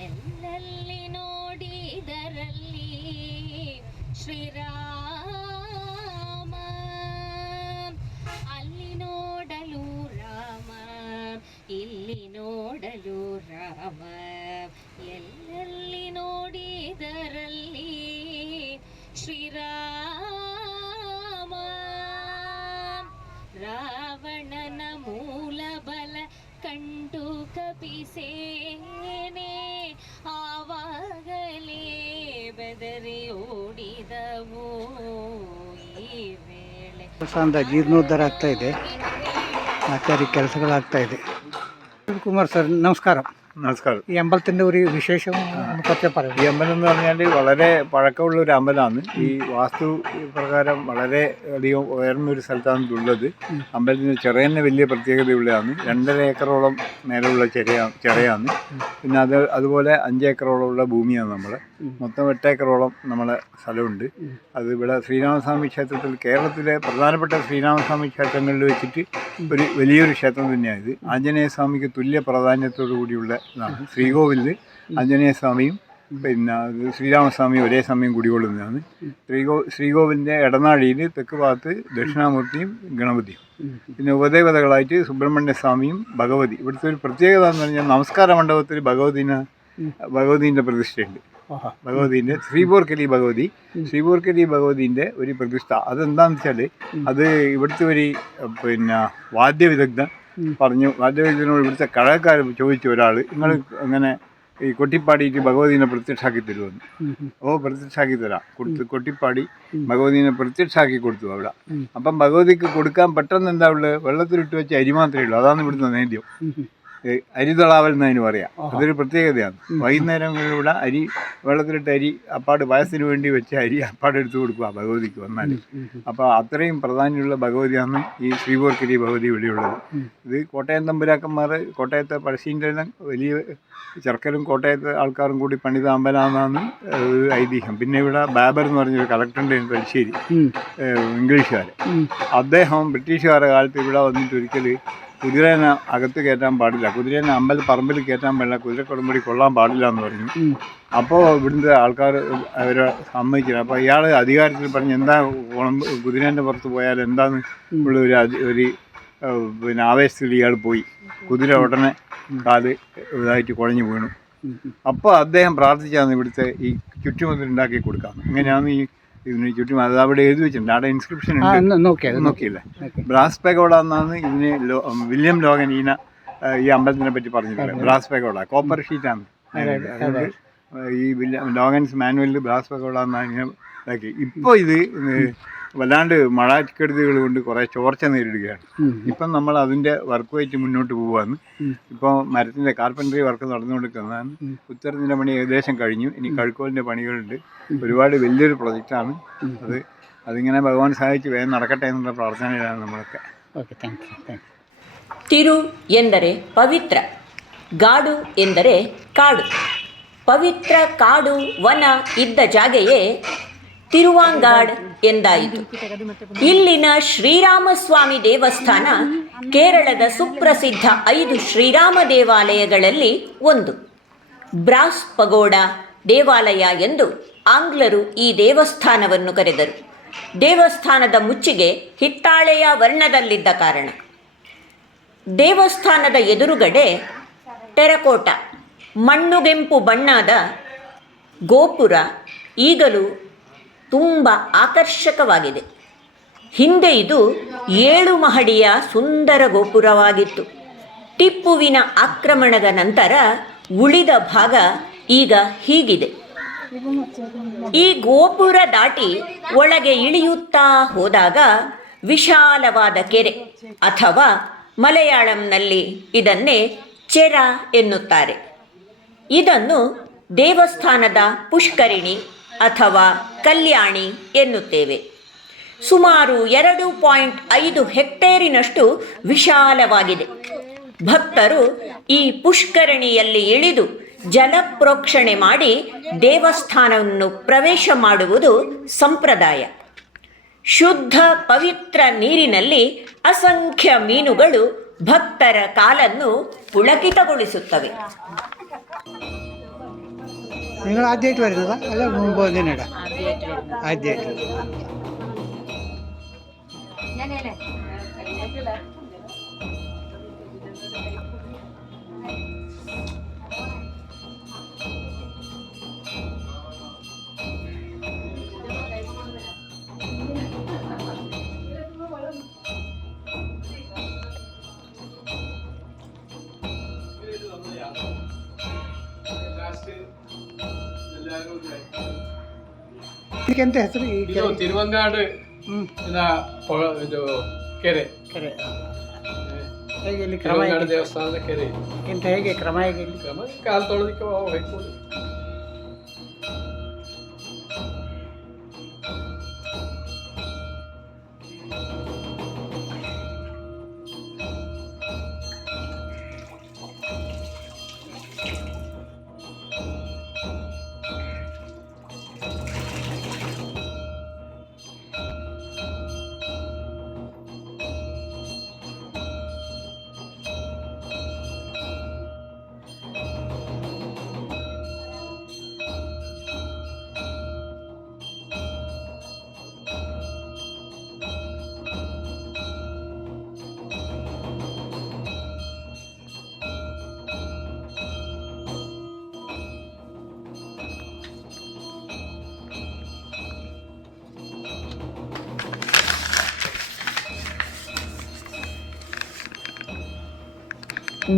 ಎಲ್ಲೆಲ್ಲಿ ನೋಡಿದರಲ್ಲಿ ಶ್ರೀರಾಮ. ಅಲ್ಲಿ ನೋಡಲು ರಾಮ ಇಲ್ಲಿ ನೋಡಲು ರಾಮ. ಎಲ್ಲಲ್ಲಿ ನೋಡಿದರಲ್ಲಿ ಶ್ರೀರಾಮ. ರಾವಣನ ಮೂಲ ಕಂಡು ಕಪಿಸೇನೆ ಆವಾಗಲೇ ಬೆದರಿ ಓಡಿದವು ಈ ವೇಳೆ. ಜೀರ್ಣೋದ್ಧಾರ ಆಗ್ತಾ ಇದೆ. ಆಚಾರಿ ಕೆಲಸಗಳಾಗ್ತಾ ಇದೆ. ಕುಮಾರ್ ಸರ್, ನಮಸ್ಕಾರ. നമസ്കാരം. ഈ അമ്പലത്തിന്റെ ഒരു വിശേഷം കുറച്ച് പറയാം. ഈ അമ്പലം എന്ന് പറഞ്ഞാൽ വളരെ പഴക്കമുള്ള ഒരു അമ്പലമാണ്. ഈ വാസ്തു പ്രകാരം വളരെ അധികം ഉയർന്ന ഒരു സ്ഥലത്താണ് ഉള്ളത് അമ്പലത്തിന് ചെറിയ വലിയ പ്രത്യേകതയുള്ളതാണ്. രണ്ടര ഏക്കറോളം മേലുള്ള ചെറിയ ചെറിയാണ്. പിന്നെ അത് അതുപോലെ അഞ്ചേക്കറോളം ഏക്കറോളമുള്ള ഭൂമിയാണ് നമ്മൾ മൊത്തം എട്ട് ഏക്കറോളം നമ്മളെ സ്ഥലമുണ്ട്. അത് ഇവിടെ ശ്രീരാമസ്വാമി ക്ഷേത്രത്തിൽ കേരളത്തിലെ പ്രധാനപ്പെട്ട ശ്രീരാമസ്വാമി ക്ഷേത്രങ്ങളിൽ വെച്ചിട്ട് ഒരു വലിയൊരു ക്ഷേത്രം തന്നെയാണ് ഇത്. ആഞ്ജനേയ സ്വാമിക്ക് തുല്യ പ്രാധാന്യത്തോടു കൂടിയുള്ള ഇതാണ്. ശ്രീകോവിലിൽ ആഞ്ജനേയ സ്വാമിയും പിന്നെ ശ്രീരാമസ്വാമി ഒരേ സമയം കുടികൊള്ളുന്നതാണ്. ശ്രീകോ ശ്രീകോവിലിന്റെ ഇടനാഴിയിൽ തെക്ക് ഭാഗത്ത് ദക്ഷിണാമൂർത്തിയും ഗണപതിയും. പിന്നെ ഉപദേവതകളായിട്ട് സുബ്രഹ്മണ്യ സ്വാമിയും ഭഗവതി. ഇവിടുത്തെ ഒരു പ്രത്യേകത എന്ന് പറഞ്ഞാൽ നമസ്കാര മണ്ഡപത്തിൽ ഭഗവതിന് ഭഗവതീന്റെ പ്രതിഷ്ഠയുണ്ട്. ഭഗവതിന്റെ ശ്രീപോർക്കലി ഭഗവതി. ശ്രീപോർക്കലി ഭഗവതിന്റെ ഒരു പ്രതിഷ്ഠ. അതെന്താണെന്ന് വെച്ചാൽ അത് ഇവിടുത്തെ ഒരു പിന്നെ വാദ്യവിദഗ്ധൻ പറഞ്ഞു വാദ്യവിദഗ്ധനോട് ഇവിടുത്തെ കഴകക്കാർ ചോദിച്ചു ഒരാൾ നിങ്ങൾ അങ്ങനെ ഈ കൊട്ടിപ്പാടിയിട്ട് ഭഗവതിനെ പ്രത്യക്ഷാക്കി തരുമെന്ന്? ഓ പ്രത്യക്ഷാക്കി തരാം. കൊടുത്ത് കൊട്ടിപ്പാടി ഭഗവതിനെ പ്രത്യക്ഷാക്കി കൊടുത്തു അവിടെ. അപ്പം ഭഗവതിക്ക് കൊടുക്കാൻ പെട്ടെന്ന് എന്താ ഉള്ളത് വെള്ളത്തിലിട്ട് വെച്ച അരി മാത്രമേ ഉള്ളൂ. അതാണ് ഇവിടുത്തെ നേദ്യം. ഏ, അരിതളാവൽ എന്നതിന് പറയാം അതൊരു പ്രത്യേകതയാണ്. വൈകുന്നേരങ്ങളിലൂടെ അരി വെള്ളത്തിലിട്ട് അരി അപ്പാട് പായസത്തിന് വേണ്ടി വെച്ച അരി അപ്പാട് എടുത്തു കൊടുക്കുക ഭഗവതിക്ക് വന്നാൽ. അപ്പോൾ അത്രയും പ്രാധാന്യമുള്ള ഭഗവതിയാണ് ഈ ശ്രീപോർക്കരി ഭഗവതി ഇവിടെയുള്ളത്. ഇത് കോട്ടയം തമ്പുരാക്കന്മാർ കോട്ടയത്തെ പഴശ്ശീന്റെ വലിയ ചെറുക്കലും കോട്ടയത്തെ ആൾക്കാരും കൂടി പണിത അമ്പലമാണെന്നാണ് ഐതിഹ്യം. പിന്നെ ഇവിടെ ബാബർ എന്ന് പറഞ്ഞൊരു കളക്ടറുണ്ട് തലശ്ശേരി ഇംഗ്ലീഷുകാർ അദ്ദേഹം ബ്രിട്ടീഷുകാരുടെ കാലത്ത് ഇവിടെ വന്നിട്ട് ഒരിക്കൽ കുതിരേനെ അകത്ത് കയറ്റാൻ പാടില്ല. കുതിരേനെ അമ്പലത്തിൽ പറമ്പിൽ കയറ്റാൻ പാടില്ല. കുതിര കൊടുമ്പടി കൊള്ളാൻ പാടില്ല എന്ന് പറഞ്ഞു. അപ്പോൾ ഇവിടുത്തെ ആൾക്കാർ അവരെ സമ്മതിച്ചില്ല അപ്പോൾ ഇയാൾ അധികാരത്തിൽ പറഞ്ഞ് എന്താ കുളമ്പ് കുതിരേന്റെ പുറത്ത് പോയാൽ എന്താന്ന് ഉള്ള ഒരു ഒരു പിന്നെ ആവേശത്തിൽ ഇയാൾ പോയി. കുതിര ഉടനെ കാൽ ഇതായിട്ട് കുഴഞ്ഞു വീണു. അപ്പോൾ അദ്ദേഹം പ്രാർത്ഥിച്ചാണ് ഇവിടുത്തെ ഈ ചുറ്റുമതിൽ ഉണ്ടാക്കി കൊടുക്കാം. അങ്ങനെയാണ് ഈ ഇതിന് ചുറ്റും അത് അവിടെ എഴുതി വെച്ചിട്ടുണ്ട്. അവിടെ ഇൻസ്ക്രിപ്ഷൻ നോക്കിയില്ലേ? ബ്രാസ് പെഗോഡ എന്നാണ് ഇതിന് വില്യം ഏഹ്, ഈ അമ്പലത്തിനെ പറ്റി പറഞ്ഞിട്ടുള്ളത്. ബ്രാസ് പെഗോഡ കോപ്പർ ഷീറ്റാണ് ആണ് ഈ വില്യം ലോഗൻസ് മാനുവലിൽ ബ്രാസ് പെഗോഡ എന്നാണ് ഇങ്ങനെ ഇതാക്കി. ഇപ്പോൾ ഇത് വല്ലാണ്ട് മഴക്കെടുതികൾ കൊണ്ട് കുറേ ചോർച്ച നേരിടുകയാണ് ഇപ്പം നമ്മൾ അതിൻ്റെ വർക്കുമായിട്ട് മുന്നോട്ട് പോവാണ് ഇപ്പോൾ മരത്തിൻ്റെ കാർപ്പൻട്രി വർക്ക് നടന്നുകൊണ്ടിരിക്കുന്നതാണ് ഉത്തരത്തിൻ്റെ പണി ഏകദേശം കഴിഞ്ഞു ഇനി കഴുക്കോലിൻ്റെ പണികളുണ്ട് ഒരുപാട് വലിയൊരു പ്രൊജക്റ്റാണ് അത് അതിങ്ങനെ ഭഗവാൻ സഹായിച്ച് വേഗം നടക്കട്ടെ എന്നുള്ള പ്രാർത്ഥനയിലാണ് നമ്മളൊക്കെ okay thank you thank you ತಿರು ಎಂದರೆ ಪವಿತ್ರ ಗಾಡು ಎಂದರೆ ಕಾಡು ಪವಿತ್ರ ಕಾಡು ವನ ಇದ್ದ ಜಾಗೆಯೇ ತಿರುವಾಂಗಾಡ್ ಎಂದಾಯಿತು. ಇಲ್ಲಿನ ಶ್ರೀರಾಮಸ್ವಾಮಿ ದೇವಸ್ಥಾನ ಕೇರಳದ ಸುಪ್ರಸಿದ್ಧ ಐದು ಶ್ರೀರಾಮ ದೇವಾಲಯಗಳಲ್ಲಿ ಒಂದು. ಬ್ರಾಸ್ ಪಗೋಡ ದೇವಾಲಯ ಎಂದು ಆಂಗ್ಲರು ಈ ದೇವಸ್ಥಾನವನ್ನು ಕರೆದರು. ದೇವಸ್ಥಾನದ ಮುಚ್ಚಿಗೆ ಹಿತ್ತಾಳೆಯ ವರ್ಣದಲ್ಲಿದ್ದ ಕಾರಣ. ದೇವಸ್ಥಾನದ ಎದುರುಗಡೆ ಟೆರಕೋಟ, ಮಣ್ಣುಗೆಂಪು ಬಣ್ಣದ ಗೋಪುರ, ಈಗಲೂ ತುಂಬ ಆಕರ್ಷಕವಾಗಿದೆ. ಹಿಂದೆ ಇದು ಏಳು ಮಹಡಿಯ ಸುಂದರ ಗೋಪುರವಾಗಿತ್ತು. ಟಿಪ್ಪುವಿನ ಆಕ್ರಮಣದ ನಂತರ ಉಳಿದ ಭಾಗ ಈಗ ಹೀಗಿದೆ. ಈ ಗೋಪುರ ದಾಟಿ ಒಳಗೆ ಇಳಿಯುತ್ತಾ ಹೋದಾಗ ವಿಶಾಲವಾದ ಕೆರೆ ಅಥವಾ ಮಲಯಾಳಂನಲ್ಲಿ ಇದನ್ನೇ ಚೆರ ಎನ್ನುತ್ತಾರೆ. ಇದನ್ನು ದೇವಸ್ಥಾನದ ಪುಷ್ಕರಿಣಿ ಅಥವಾ ಕಲ್ಯಾಣಿ ಎನ್ನುತ್ತೇವೆ. ಸುಮಾರು ಎರಡು ಪಾಯಿಂಟ್ ಐದು ಹೆಕ್ಟೇರಿನಷ್ಟು ವಿಶಾಲವಾಗಿದೆ. ಭಕ್ತರು ಈ ಪುಷ್ಕರಣಿಯಲ್ಲಿ ಇಳಿದು ಜಲಪ್ರೋಕ್ಷಣೆ ಮಾಡಿ ದೇವಸ್ಥಾನವನ್ನು ಪ್ರವೇಶ ಮಾಡುವುದು ಸಂಪ್ರದಾಯ. ಶುದ್ಧ ಪವಿತ್ರ ನೀರಿನಲ್ಲಿ ಅಸಂಖ್ಯ ಮೀನುಗಳು ಭಕ್ತರ ಕಾಲನ್ನು ಪುಳಕಿತಗೊಳಿಸುತ್ತವೆ. നിങ്ങൾ ആദ്യമായിട്ട് വരുന്നതാ അല്ല മുമ്പ് വന്നതിനിട ആദ്യമായിട്ട് ಇದಕ್ಕೆ ಎಂತ ಹೆಸರು ಈ ಇದು ಕೆರೆ ತಿರುವಂಗಾಡು ಹ್ಮ್. ಇದ ಪೊ- ಇದು ಕೆರೆ. ಕೆರೆ. ಹೇಗೆ ಇಲ್ಲಿ ಕ್ರಮ ತಿರುವಂಗಾಡು ಹೇಗೆ? ದೇವಸ್ಥಾನದ ಕೆರೆ. ಎಂತ ಹೇಗೆ ಕ್ರಮ ಹೇಗೆ ಇಲ್ಲಿ? ಕ್ರಮ ಕಾಲು ತೊಳೆದಕ್ಕೆ ಹೋಗ್ಬೋದು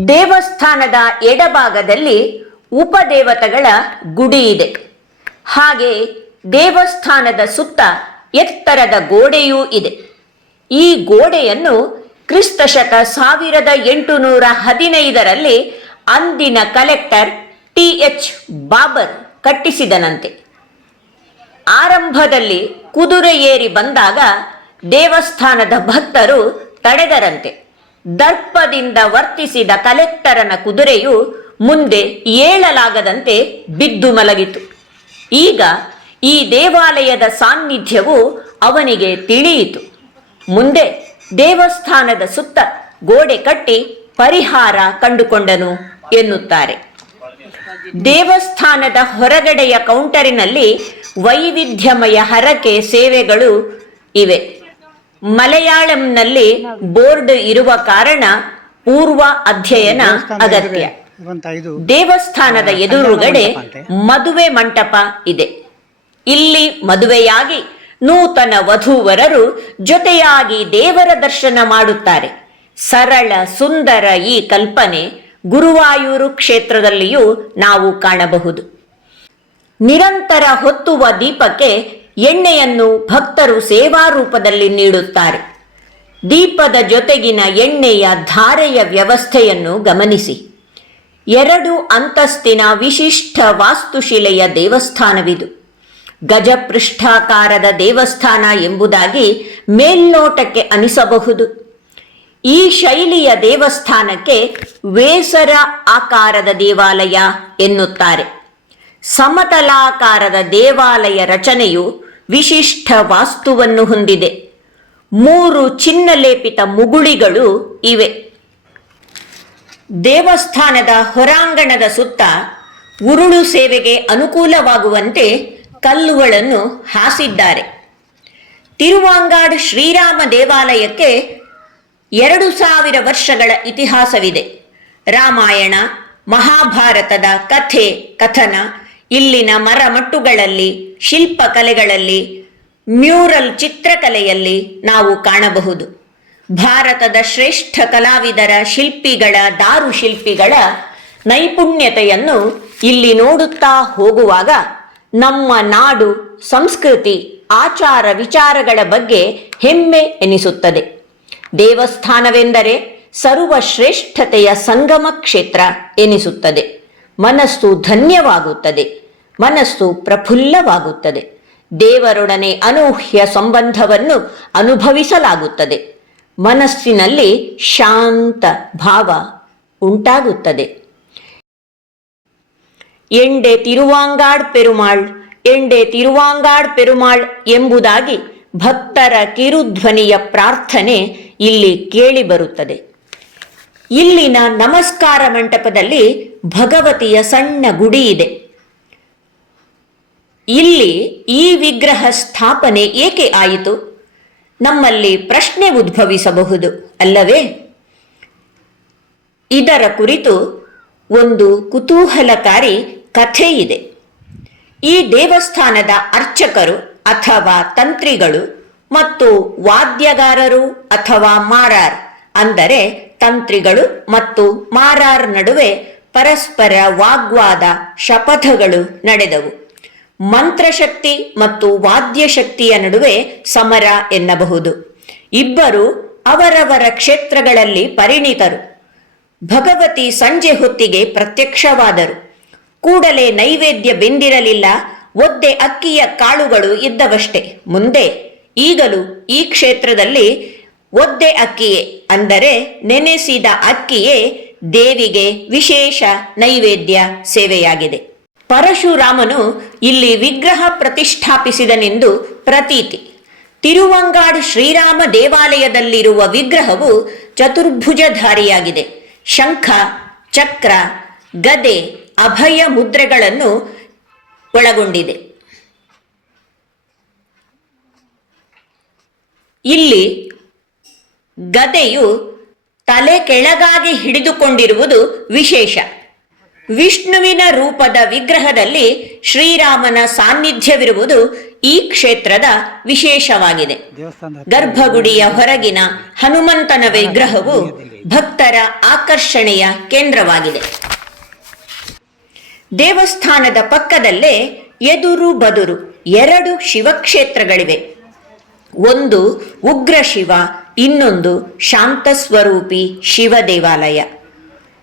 ದೇವಸ್ಥಾನದ ಎಡಭಾಗದಲ್ಲಿ ಉಪದೇವತೆಗಳ ಗುಡಿ ಇದೆ. ಹಾಗೆ ದೇವಸ್ಥಾನದ ಸುತ್ತ ಎತ್ತರದ ಗೋಡೆಯೂ ಇದೆ. ಈ ಗೋಡೆಯನ್ನು ಕ್ರಿಸ್ತಶಕ ಸಾವಿರದ ಎಂಟುನೂರ ಹದಿನೈದರಲ್ಲಿ ಅಂದಿನ ಕಲೆಕ್ಟರ್ ಟಿ ಎಚ್ ಬಾಬರ್ ಕಟ್ಟಿಸಿದನಂತೆ. ಆರಂಭದಲ್ಲಿ ಕುದುರೆ ಏರಿ ಬಂದಾಗ ದೇವಸ್ಥಾನದ ಭಕ್ತರು ತಡೆದರಂತೆ. ದರ್ಪದಿಂದ ವರ್ತಿಸಿದ ಕಲೆಕ್ಟರನ ಕುದುರೆಯು ಮುಂದೆ ಏಳಲಾಗದಂತೆ ಬಿದ್ದು ಮಲಗಿತು. ಈಗ ಈ ದೇವಾಲಯದ ಸಾನ್ನಿಧ್ಯವು ಅವನಿಗೆ ತಿಳಿಯಿತು. ಮುಂದೆ ದೇವಸ್ಥಾನದ ಸುತ್ತ ಗೋಡೆ ಕಟ್ಟಿ ಪರಿಹಾರ ಕಂಡುಕೊಂಡನು ಎನ್ನುತ್ತಾರೆ. ದೇವಸ್ಥಾನದ ಹೊರಗಡೆಯ ಕೌಂಟರಿನಲ್ಲಿ ವೈವಿಧ್ಯಮಯ ಹರಕೆ ಸೇವೆಗಳು ಇವೆ. ಮಲಯಾಳಂನಲ್ಲಿ ಬೋರ್ಡ್ ಇರುವ ಕಾರಣ ಪೂರ್ವ ಅಧ್ಯಯನ ಅಗತ್ಯ. ದೇವಸ್ಥಾನದ ಎದುರುಗಡೆ. ಮದುವೆ ಮಂಟಪ ಇದೆ. ಇಲ್ಲಿ ಮದುವೆಯಾಗಿ ನೂತನ ವಧುವರರು ಜೊತೆಯಾಗಿ ದೇವರ ದರ್ಶನ ಮಾಡುತ್ತಾರೆ. ಸರಳ ಸುಂದರ ಈ ಕಲ್ಪನೆ ಗುರುವಾಯೂರು ಕ್ಷೇತ್ರದಲ್ಲಿಯೂ ನಾವು ಕಾಣಬಹುದು. ನಿರಂತರ ಹೊತ್ತುವ ದೀಪಕ್ಕೆ ಎಣ್ಣೆಯನ್ನು ಭಕ್ತರು ಸೇವಾ ರೂಪದಲ್ಲಿ ನೀಡುತ್ತಾರೆ. ದೀಪದ ಜೊತೆಗಿನ ಎಣ್ಣೆಯ ಧಾರೆಯ ವ್ಯವಸ್ಥೆಯನ್ನು ಗಮನಿಸಿ. ಎರಡು ಅಂತಸ್ತಿನ ವಿಶಿಷ್ಟ ವಾಸ್ತುಶಿಲೆಯ ದೇವಸ್ಥಾನವಿದು. ಗಜಪೃಷ್ಠಾಕಾರದ ದೇವಸ್ಥಾನ ಎಂಬುದಾಗಿ ಮೇಲ್ನೋಟಕ್ಕೆ ಅನಿಸಬಹುದು. ಈ ಶೈಲಿಯ ದೇವಸ್ಥಾನಕ್ಕೆ ವೇಸರ ಆಕಾರದ ದೇವಾಲಯ ಎನ್ನುತ್ತಾರೆ. ಸಮತಲಾಕಾರದ ದೇವಾಲಯ ರಚನೆಯು ವಿಶಿಷ್ಟ ವಾಸ್ತುವನ್ನು ಹೊಂದಿದೆ. ಮೂರು ಚಿನ್ನಲೇಪಿತ ಮುಗುಳಿಗಳು ಇವೆ. ದೇವಸ್ಥಾನದ ಹೊರಾಂಗಣದ ಸುತ್ತ ಉರುಳು ಸೇವೆಗೆ ಅನುಕೂಲವಾಗುವಂತೆ ಕಲ್ಲುಗಳನ್ನು ಹಾಸಿದ್ದಾರೆ. ತಿರುವಾಂಗಾಡ್ ಶ್ರೀರಾಮ ದೇವಾಲಯಕ್ಕೆ ಎರಡು ಸಾವಿರ ವರ್ಷಗಳ ಇತಿಹಾಸವಿದೆ. ರಾಮಾಯಣ, ಮಹಾಭಾರತದ ಕಥೆ, ಕಥನ ಇಲ್ಲಿನ ಮರಮಟ್ಟುಗಳಲ್ಲಿ, ಶಿಲ್ಪಕಲೆಗಳಲ್ಲಿ, ಮ್ಯೂರಲ್ ಚಿತ್ರಕಲೆಯಲ್ಲಿ ನಾವು ಕಾಣಬಹುದು. ಭಾರತದ ಶ್ರೇಷ್ಠ ಕಲಾವಿದರ ಶಿಲ್ಪಿಗಳ ದಾರು ಶಿಲ್ಪಿಗಳ ನೈಪುಣ್ಯತೆಯನ್ನು ಇಲ್ಲಿ ನೋಡುತ್ತಾ ಹೋಗುವಾಗ ನಮ್ಮ ನಾಡು, ಸಂಸ್ಕೃತಿ, ಆಚಾರ ವಿಚಾರಗಳ ಬಗ್ಗೆ ಹೆಮ್ಮೆ ಎನಿಸುತ್ತದೆ. ದೇವಸ್ಥಾನವೆಂದರೆ ಸರ್ವಶ್ರೇಷ್ಠತೆಯ ಸಂಗಮ ಕ್ಷೇತ್ರ ಎನಿಸುತ್ತದೆ. ಮನಸ್ಸು ಧನ್ಯವಾಗುತ್ತದೆ, ಮನಸ್ಸು ಪ್ರಫುಲ್ಲವಾಗುತ್ತದೆ. ದೇವರೊಡನೆ ಅನೂಹ್ಯ ಸಂಬಂಧವನ್ನು ಅನುಭವಿಸಲಾಗುತ್ತದೆ. ಮನಸ್ಸಿನಲ್ಲಿ ಶಾಂತ ಭಾವ ಉಂಟಾಗುತ್ತದೆ. ಎಂಡೆ ತಿರುವಾಂಗಾಡ್ ಪೆರುಮಾಳ್, ಎಂಡೆ ತಿರುವಾಂಗಾಡ್ ಪೆರುಮಾಳ್ ಎಂಬುದಾಗಿ ಭಕ್ತರ ಕಿರುಧ್ವನಿಯ ಪ್ರಾರ್ಥನೆ ಇಲ್ಲಿ ಕೇಳಿಬರುತ್ತದೆ ಇಲ್ಲಿನ ನಮಸ್ಕಾರ ಮಂಟಪದಲ್ಲಿ ಭಗವತಿಯ ಸಣ್ಣ ಗುಡಿ ಇದೆ. ಇಲ್ಲಿ ಈ ವಿಗ್ರಹ ಸ್ಥಾಪನೆ ಏಕೆ ಆಯಿತು? ನಮ್ಮಲ್ಲಿ ಪ್ರಶ್ನೆ ಉದ್ಭವಿಸಬಹುದು, ಅಲ್ಲವೇ? ಇದರ ಕುರಿತು ಒಂದು ಕುತೂಹಲಕಾರಿ ಕಥೆ ಇದೆ. ಈ ದೇವಸ್ಥಾನದ ಅರ್ಚಕರು ಅಥವಾ ತಂತ್ರಿಗಳು ಮತ್ತು ವಾದ್ಯಗಾರರು ಅಥವಾ ಮಾರಾರ್ ಅಂದರೆ ತಂತ್ರಿಗಳು ಮತ್ತು ಮಾರಾರ್ ನಡುವೆ ಪರಸ್ಪರ ವಾಗ್ವಾದ ಶಪಥಗಳು ನಡೆದವು. ಮಂತ್ರಶಕ್ತಿ ಮತ್ತು ವಾದ್ಯಶಕ್ತಿಯ ನಡುವೆ ಸಮರ ಎನ್ನಬಹುದು. ಇಬ್ಬರು ಅವರವರ ಕ್ಷೇತ್ರಗಳಲ್ಲಿ ಪರಿಣಿತರು. ಭಗವತಿ ಸಂಜೆ ಹೊತ್ತಿಗೆ ಪ್ರತ್ಯಕ್ಷವಾದರು. ಕೂಡಲೇ ನೈವೇದ್ಯ ಬೆಂದಿರಲಿಲ್ಲ. ಒದ್ದೆ ಅಕ್ಕಿಯ ಕಾಳುಗಳು ಇದ್ದವಷ್ಟೇ. ಮುಂದೆ ಈಗಲೂ ಈ ಕ್ಷೇತ್ರದಲ್ಲಿ ಒದ್ದೆ ಅಕ್ಕಿಯೇ ಅಂದರೆ ನೆನೆಸಿದ ಅಕ್ಕಿಯೇ ದೇವಿಗೆ ವಿಶೇಷ ನೈವೇದ್ಯ ಸೇವೆಯಾಗಿದೆ. ಪರಶುರಾಮನು ಇಲ್ಲಿ ವಿಗ್ರಹ ಪ್ರತಿಷ್ಠಾಪಿಸಿದನೆಂದು ಪ್ರತೀತಿ. ತಿರುವಂಗಾಡ್ ಶ್ರೀರಾಮ ದೇವಾಲಯದಲ್ಲಿರುವ ವಿಗ್ರಹವು ಚತುರ್ಭುಜಧಾರಿಯಾಗಿದೆ. ಶಂಖ, ಚಕ್ರ, ಗದೆ, ಅಭಯ ಮುದ್ರೆಗಳನ್ನು ಒಳಗೊಂಡಿದೆ. ಇಲ್ಲಿ ಗದೆಯು ತಲೆ ಕೆಳಗಾಗಿ ಹಿಡಿದುಕೊಂಡಿರುವುದು ವಿಶೇಷ. ವಿಷ್ಣುವಿನ ರೂಪದ ವಿಗ್ರಹದಲ್ಲಿ ಶ್ರೀರಾಮನ ಸಾನ್ನಿಧ್ಯವಿರುವುದು ಈ ಕ್ಷೇತ್ರದ ವಿಶೇಷವಾಗಿದೆ. ಗರ್ಭಗುಡಿಯ ಹೊರಗಿನ ಹನುಮಂತನ ವಿಗ್ರಹವು ಭಕ್ತರ ಆಕರ್ಷಣೆಯ ಕೇಂದ್ರವಾಗಿದೆ. ದೇವಸ್ಥಾನದ ಪಕ್ಕದಲ್ಲೇ ಎದುರು ಬದುರು ಎರಡು ಶಿವಕ್ಷೇತ್ರಗಳಿವೆ. ಒಂದು ಉಗ್ರ ಶಿವ ಇನ್ನೊಂದು ಶಾಂತ ಸ್ವರೂಪಿ ಶಿವ ದೇವಾಲಯ.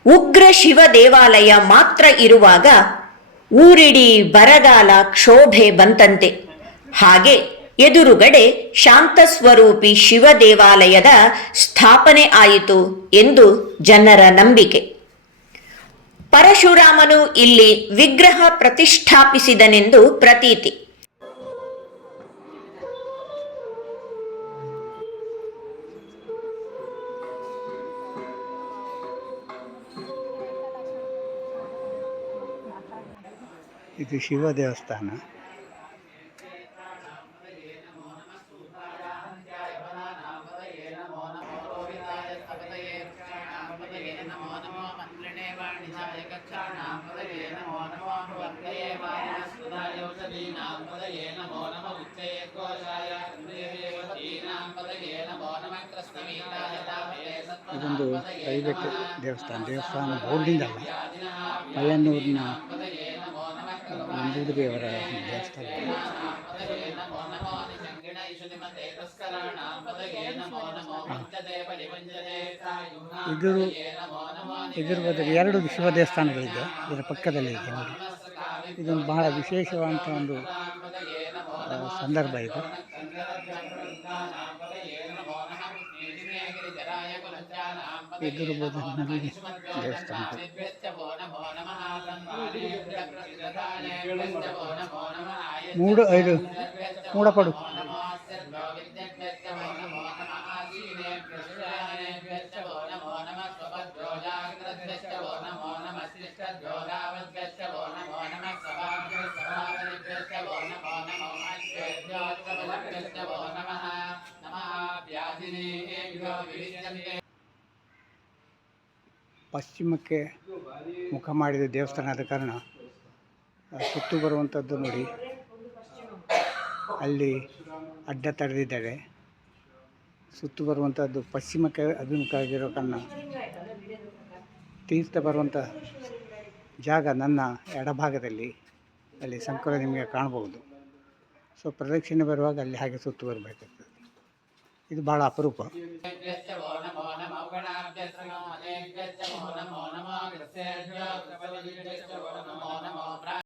ಉಗ್ರ ಶಿವ ದೇವಾಲಯ ಮಾತ್ರ ಇರುವಾಗ ಊರಿಡೀ ಬರಗಾಲ ಕ್ಷೋಭೆ ಬಂತಂತೆ. ಹಾಗೆ ಎದುರುಗಡೆ ಶಾಂತ ಸ್ವರೂಪಿ ಶಿವ ದೇವಾಲಯದ ಸ್ಥಾಪನೆ ಆಯಿತು ಎಂದು ಜನರ ನಂಬಿಕೆ. ಪರಶುರಾಮನು ಇಲ್ಲಿ ವಿಗ್ರಹ ಪ್ರತಿಷ್ಠಾಪಿಸಿದನೆಂದು ಪ್ರತೀತಿ. ಇದು ಶಿವ ದೇವಸ್ಥಾನ. ಇದೊಂದು ಪ್ರೈವೇಟ್ ದೇವಸ್ಥಾನ. ದೇವಸ್ಥಾನ ಬೋರ್ಡಿಂದಲ್ಲ. ಪಯ್ಯನ್ನೂರಿನ ದೇವಸ್ಥಾನ. ಇದು ಇದ್ರ ಬದಲು ಎರಡು ಶಿವ ದೇವಸ್ಥಾನಗಳಿದೆ. ಇದರ ಪಕ್ಕದಲ್ಲಿ ಇದೆ ನೋಡಿ. ಇದೊಂದು ಬಹಳ ವಿಶೇಷವಾದಂಥ ಒಂದು ಸಂದರ್ಭ ಇದು. ಇದ್ರ ಬದಲಿನಲ್ಲಿ ದೇವಸ್ಥಾನ ಮೂಡು ಐದು ಪಶ್ಚಿಮಕ್ಕೆ ಮುಖ ಮಾಡಿದ ದೇವಸ್ಥಾನ ಆದ ಕಾರಣ ಸುತ್ತು ಬರುವಂಥದ್ದು ನೋಡಿ. ಅಲ್ಲಿ ಅಡ್ಡ ತಡೆದಿದ್ದಾರೆ. ಸುತ್ತು ಬರುವಂಥದ್ದು ಪಶ್ಚಿಮಕ್ಕೆ ಅಭಿಮುಖ ಆಗಿರೋ ಕಾರಣ ತೀರ್ಥ ಬರುವಂಥ ಜಾಗ ನನ್ನ ಎಡಭಾಗದಲ್ಲಿ. ಅಲ್ಲಿ ಸಂಕುಲ ನಿಮಗೆ ಕಾಣಬಹುದು. ಸೊ ಪ್ರದಕ್ಷಿಣೆ ಬರುವಾಗ ಅಲ್ಲಿ ಹಾಗೆ ಸುತ್ತು ಬರಬೇಕಾಗ್ತದೆ. ಇದು ಭಾಳ ಅಪರೂಪ. नमो नमो नमो नमो नमो नमो नमो नमो नमो